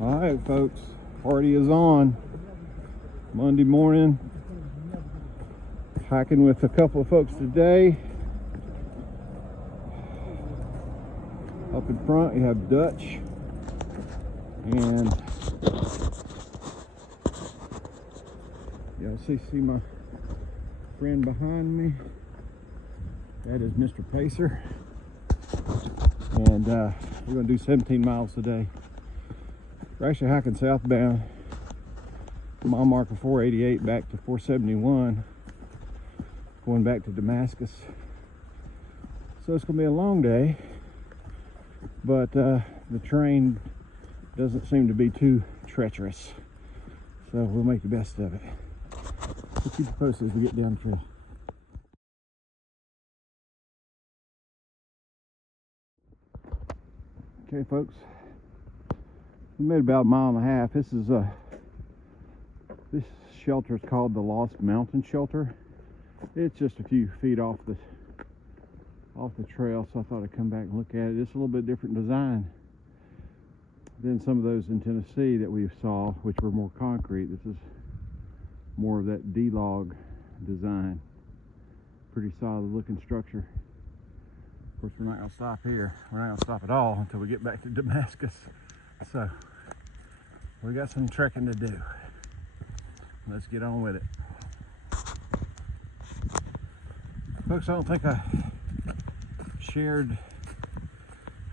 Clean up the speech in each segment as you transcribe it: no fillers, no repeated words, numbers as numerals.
All right, folks, party is on. Monday morning, hiking with a couple of folks today. Up in front, you have Dutch, and y'all see my friend behind me. That is Mr. Pacer, and we're going to do 17 miles today. We're actually hiking southbound, mile marker 488 back to 471, going back to Damascus. So it's going to be a long day, but the terrain doesn't seem to be too treacherous, so we'll make the best of it. We'll keep you posted as we get down the trail. Okay, folks, we made about a mile and a half. This shelter is called the Lost Mountain Shelter. It's just a few feet off the trail, so I thought I'd come back and look at it. It's a little bit different design than some of those in Tennessee that we saw, which were more concrete. This is more of that D-log design. Pretty solid looking structure. Of course, we're not going to stop here. We're not going to stop at all until we get back to Damascus. So we got some trekking to do. Let's get on with it. Folks, I don't think I shared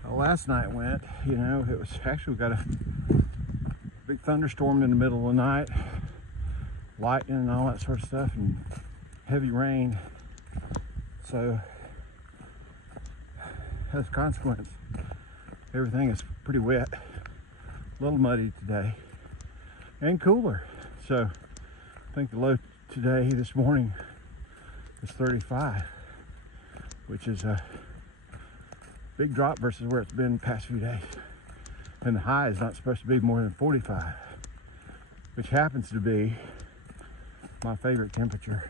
how last night went. You know, it was actually, we got a big thunderstorm in the middle of the night, lightning and all that sort of stuff, and heavy rain. So as a consequence, everything is pretty wet, a little muddy today, and cooler. So I think the low today, this morning, is 35, which is a big drop versus where it's been the past few days. And the high is not supposed to be more than 45, which happens to be my favorite temperature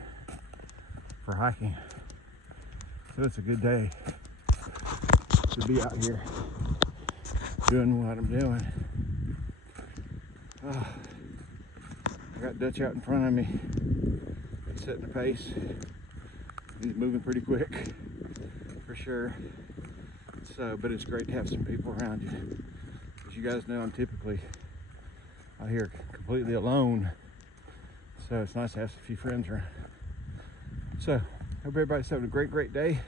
for hiking. So it's a good day to be out here doing what I'm doing. I got Dutch out in front of me. He's setting the pace. He's moving pretty quick, for sure. So, but it's great to have some people around you. As you guys know, I'm typically out here completely alone. So it's nice to have a few friends around. So, hope everybody's having a great day.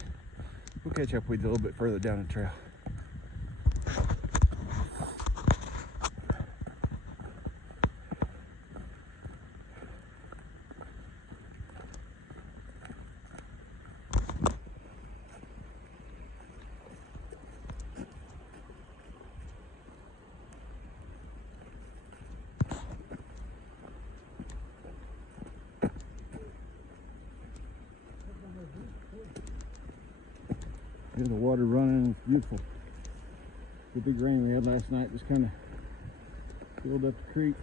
We'll catch up with you a little bit further down the trail. Hear the water running, it's beautiful. The big rain we had last night just kind of filled up the creeks.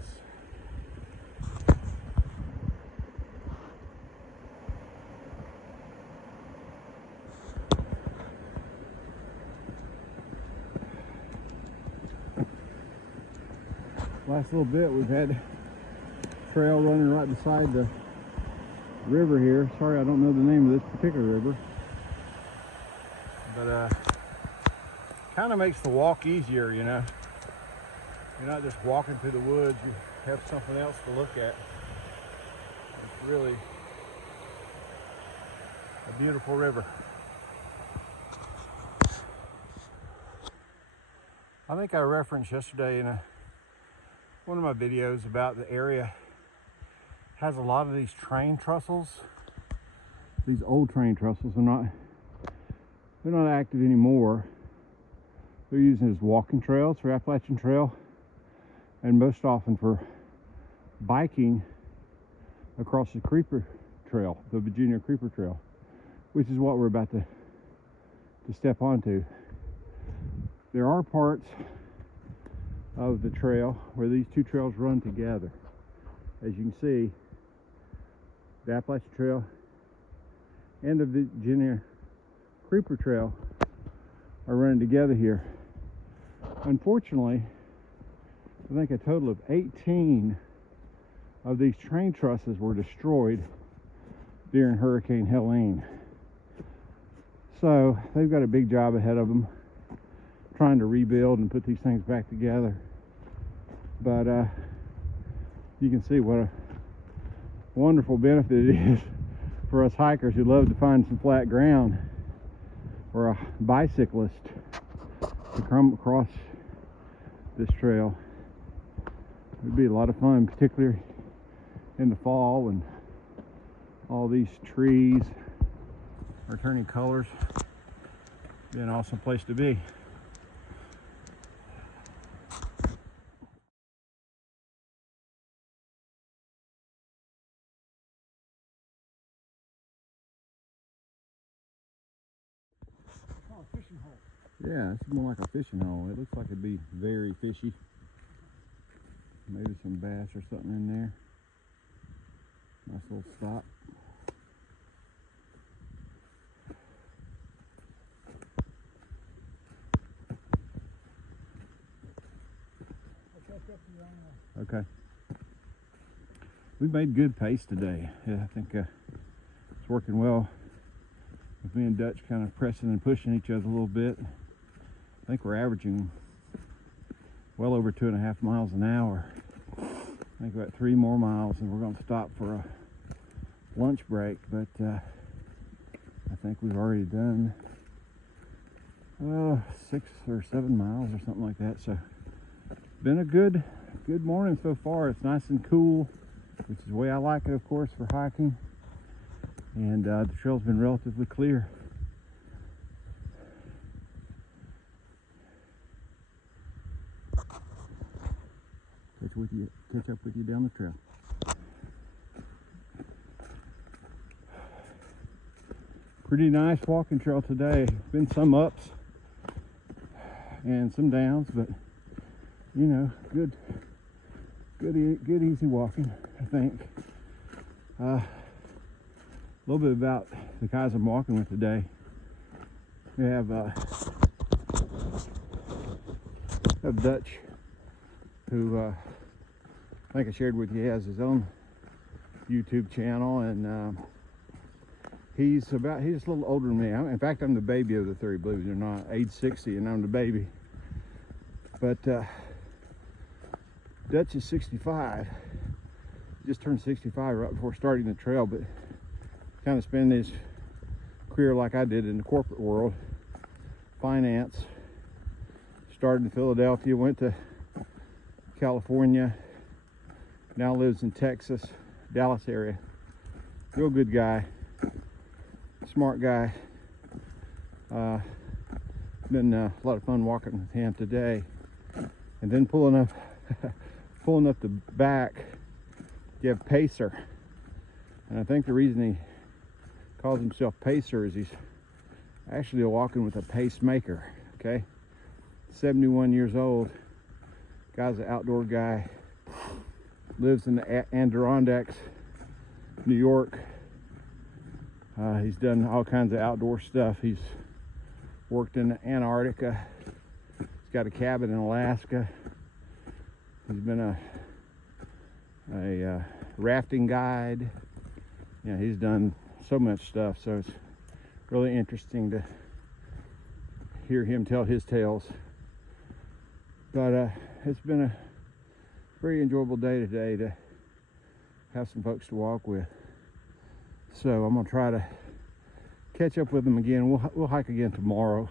Last little bit we've had trail running right beside the river here. Sorry, I don't know the name of this particular river. But kind of makes the walk easier, you know. You're not just walking through the woods, you have something else to look at. It's really a beautiful river. I think I referenced yesterday in one of my videos about the area has a lot of these train trestles. These old train trestles are they're not active anymore. They're used as walking trails for Appalachian Trail, and most often for biking across the Creeper Trail, the Virginia Creeper Trail, which is what we're about to step onto. There are parts of the trail where these two trails run together. As you can see, the Appalachian Trail and the Virginia Creeper Trail are running together here. Unfortunately, I think a total of 18 of these train trusses were destroyed during Hurricane Helene. So they've got a big job ahead of them, trying to rebuild and put these things back together. But you can see what a wonderful benefit it is for us hikers who love to find some flat ground, or a bicyclist to come across this trail. It would be a lot of fun, particularly in the fall when all these trees are turning colors. Be an awesome place to be. Oh, a fishing hole. Yeah, it's more like a fishing hole. It looks like it'd be very fishy. Maybe some bass or something in there. Nice little spot. Okay. We've made good pace today. Yeah, I think it's working well. With me and Dutch kind of pressing and pushing each other a little bit. I think we're averaging well over 2.5 miles an hour. I think about 3 more miles, and we're going to stop for a lunch break. But I think we've already done 6 or 7 miles or something like that. So been a good morning so far. It's nice and cool, which is the way I like it, of course, for hiking. And the trail's been relatively clear. Catch up with you down the trail. Pretty nice walking trail today. Been some ups and some downs, but you know, good easy walking, I think. A little bit about the guys I'm walking with today. We have Dutch, who I think I shared with you. He has his own YouTube channel, and he's just a little older than me. In fact, I'm the baby of the three, believe it or not. Age 60, and I'm the baby. But Dutch is 65. Just turned 65 right before starting the trail, but kind of spent his career like I did in the corporate world. Finance. Started in Philadelphia, went to California, now lives in Texas, Dallas area. Real good guy, smart guy. Been a lot of fun walking with him today. And then pulling up the back, you have Pacer. And I think the reason he calls himself Pacer is he's actually walking with a pacemaker, okay? 71 years old. Guy's an outdoor guy. Lives in the Adirondacks, New York. He's done all kinds of outdoor stuff. He's worked in Antarctica. He's got a cabin in Alaska. He's been a rafting guide. You know, he's done so much stuff, so it's really interesting to hear him tell his tales. But it's been a very enjoyable day today to have some folks to walk with. So I'm gonna try to catch up with them again. We'll hike again tomorrow,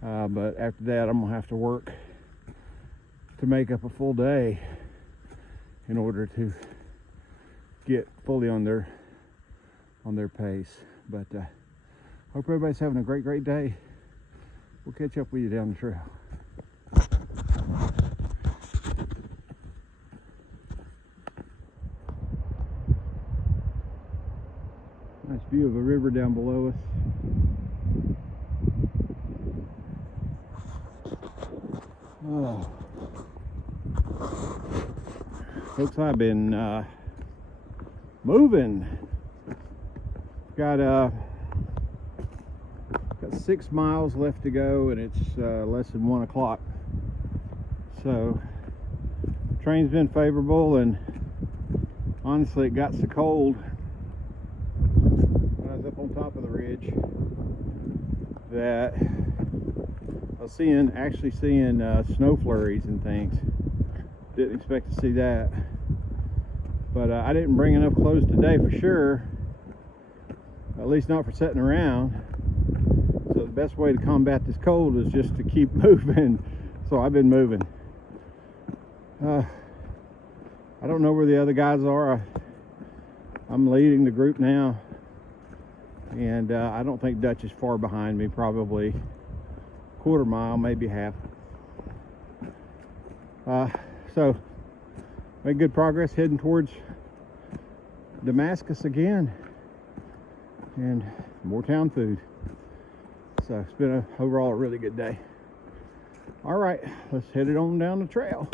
but after that I'm gonna have to work to make up a full day in order to get fully on their pace. But hope everybody's having a great day. We'll catch up with you down the trail. Nice view of a river down below us. Oh. Folks, I've been moving. Got 6 miles left to go, and it's less than 1 o'clock. So Train's been favorable, and honestly it got so cold when I was up on top of the ridge that I was actually seeing snow flurries and things. Didn't expect to see that, but I didn't bring enough clothes today for sure, at least not for sitting around. So the best way to combat this cold is just to keep moving. So I've been moving. I don't know where the other guys are. I'm leading the group now, and I don't think Dutch is far behind me, probably quarter mile, maybe half. So made good progress heading towards Damascus again, and more town food. So it's been overall a really good day. All right, let's head it on down the trail.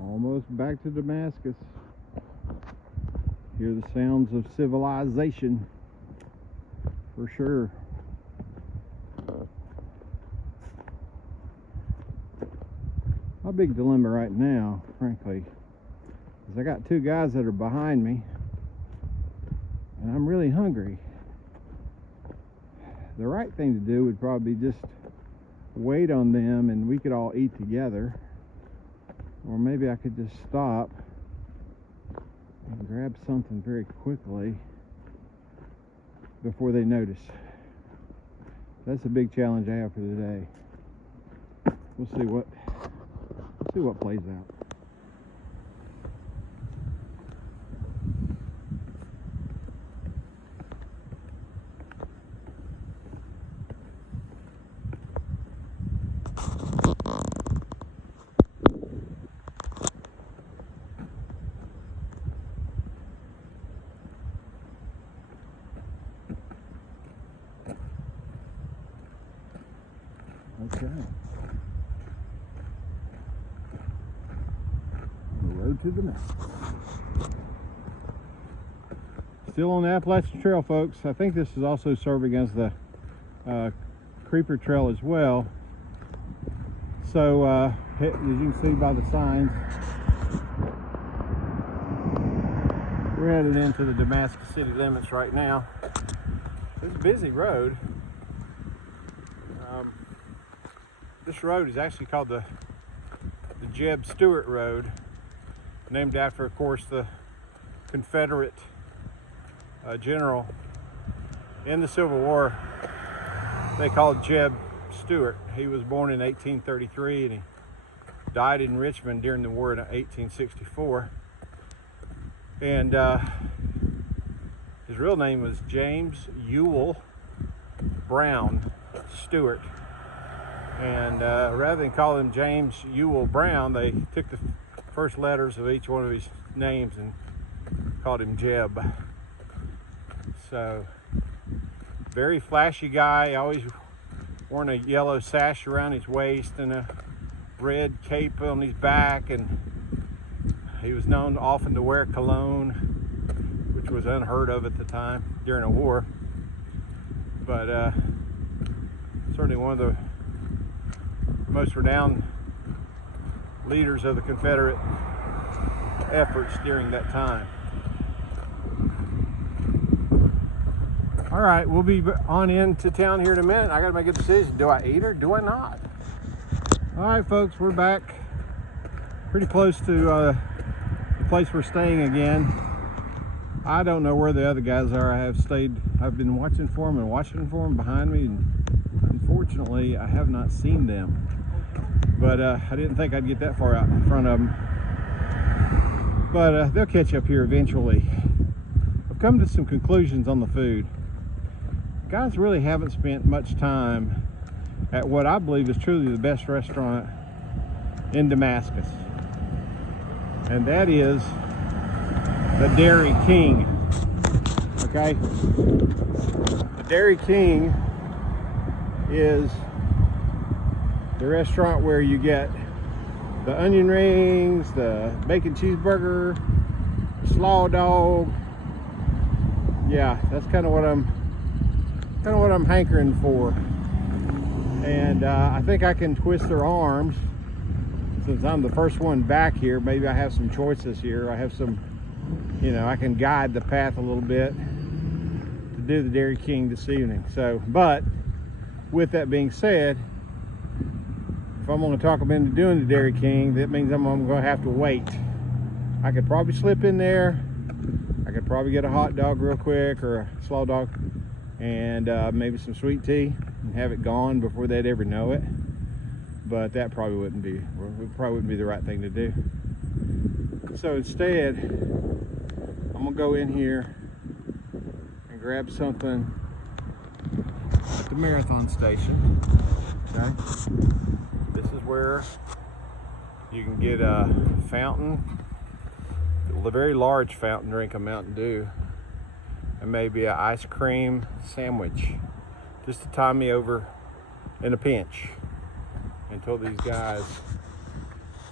Almost back to Damascus. Hear the sounds of civilization for sure. My big dilemma right now, frankly, is I got two guys that are behind me, and I'm really hungry. The right thing to do would probably be just wait on them and we could all eat together. Or maybe I could just stop and grab something very quickly before they notice. That's a big challenge I have for today. We'll see what plays out. Okay. The road to Damascus. Still on the Appalachian Trail, folks. I think this is also serving as the creeper trail as well. So, as you can see by the signs, we're headed into the Damascus city limits right now. It's a busy road. This road is actually called the Jeb Stuart Road, named after, of course, the Confederate general in the Civil War. They called Jeb Stuart. He was born in 1833 and he died in Richmond during the war in 1864. And his real name was James Ewell Brown Stewart. And rather than call him James Ewell Brown, they took the first letters of each one of his names and called him Jeb. So, very flashy guy, always worn a yellow sash around his waist and a red cape on his back, and he was known often to wear cologne, which was unheard of at the time during a war. But certainly one of the most renowned leaders of the Confederate efforts during that time. All right, we'll be on into town here in a minute. I gotta make a decision. Do I eat or do I not? All right, folks, we're back pretty close to the place we're staying again. I don't know where the other guys are. I've been watching for them behind me, and unfortunately I have not seen them. But I didn't think I'd get that far out in front of them. But they'll catch up here eventually. I've come to some conclusions on the food. Guys really haven't spent much time at what I believe is truly the best restaurant in Damascus, and that is the Dairy King. Okay, the Dairy King is the restaurant where you get the onion rings, the bacon cheeseburger, the slaw dog. Yeah, that's kind of what I'm hankering for. And I think I can twist their arms since I'm the first one back here. Maybe I have some choices here. I have some, I can guide the path a little bit to do the Dairy King this evening. So, but with that being said, if I'm going to talk them into doing the Dairy King, that means I'm going to have to wait. I could probably slip in there. I could probably get a hot dog real quick, or a slaw dog, and maybe some sweet tea, and have it gone before they'd ever know it. But that probably wouldn't be the right thing to do. So instead, I'm gonna go in here and grab something at the Marathon station. Okay, this is where you can get a fountain, a very large fountain drink of Mountain Dew, and maybe an ice cream sandwich, just to tie me over in a pinch until these guys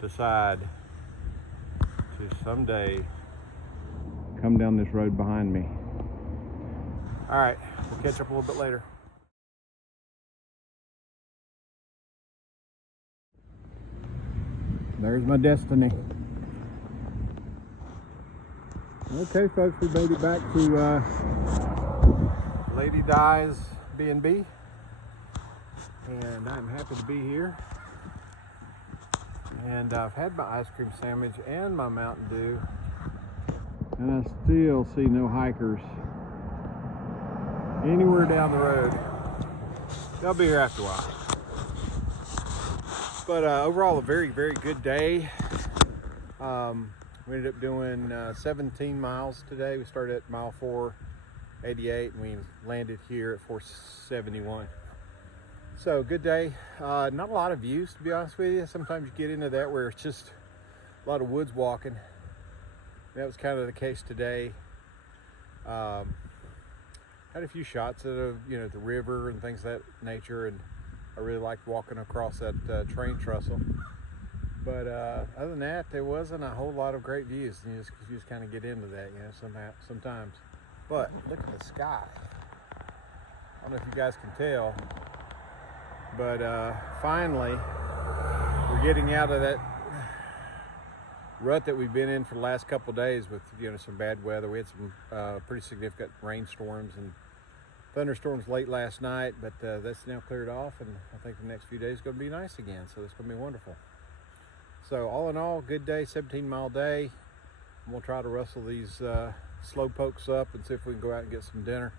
decide to someday come down this road behind me. All right, we'll catch up a little bit later. There's my destiny. Okay, folks, we made it back to Lady Di's B&B, and I'm happy to be here. And I've had my ice cream sandwich and my Mountain Dew, and I still see no hikers anywhere down the road. They'll be here after a while. But overall, a very, very good day. We ended up doing 17 miles today. We started at mile 488 and we landed here at 471. So good day. Not a lot of views, to be honest with you. Sometimes you get into that where it's just a lot of woods walking. That was kind of the case today. Had a few shots of the river and things of that nature, and I really liked walking across that train trestle. But other than that, there wasn't a whole lot of great views. You just kind of get into that, sometimes. But look at the sky. I don't know if you guys can tell, but finally, we're getting out of that rut that we've been in for the last couple of days with some bad weather. We had some pretty significant rainstorms and thunderstorms late last night, but that's now cleared off, and I think the next few days is going to be nice again, so it's going to be wonderful. So all in all, good day, 17-mile day. I'm going to try to rustle these slow pokes up and see if we can go out and get some dinner,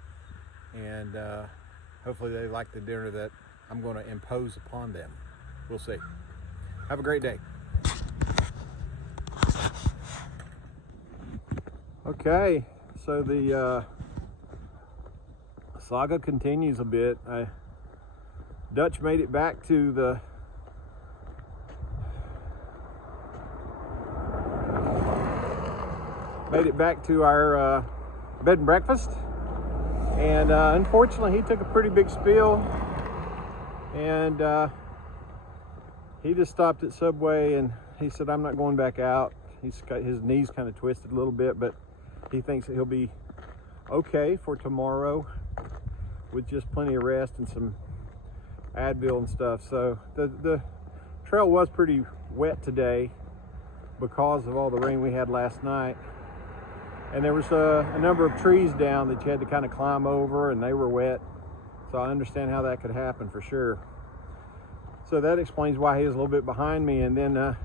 and hopefully they like the dinner that I'm going to impose upon them. We'll see. Have a great day. Okay, so the saga continues a bit. Dutch made it back to the our bed and breakfast, and unfortunately he took a pretty big spill, and he just stopped at Subway and he said, I'm not going back out. He's got his knees kind of twisted a little bit, but he thinks that he'll be okay for tomorrow with just plenty of rest and some Advil and stuff. So the trail was pretty wet today because of all the rain we had last night. And there was a number of trees down that you had to kind of climb over, and they were wet. So I understand how that could happen for sure. So that explains why he was a little bit behind me. And then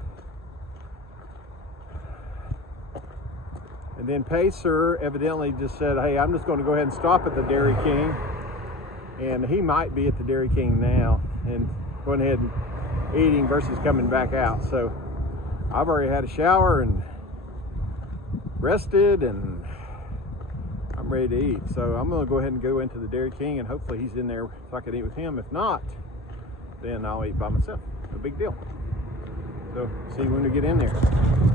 Pacer evidently just said, hey, I'm just going to go ahead and stop at the Dairy King. And he might be at the Dairy King now and going ahead and eating versus coming back out. So I've already had a shower and rested, and I'm ready to eat. So I'm going to go ahead and go into the Dairy King, and hopefully he's in there so I can eat with him. If not, then I'll eat by myself. No big deal. So see you when we get in there.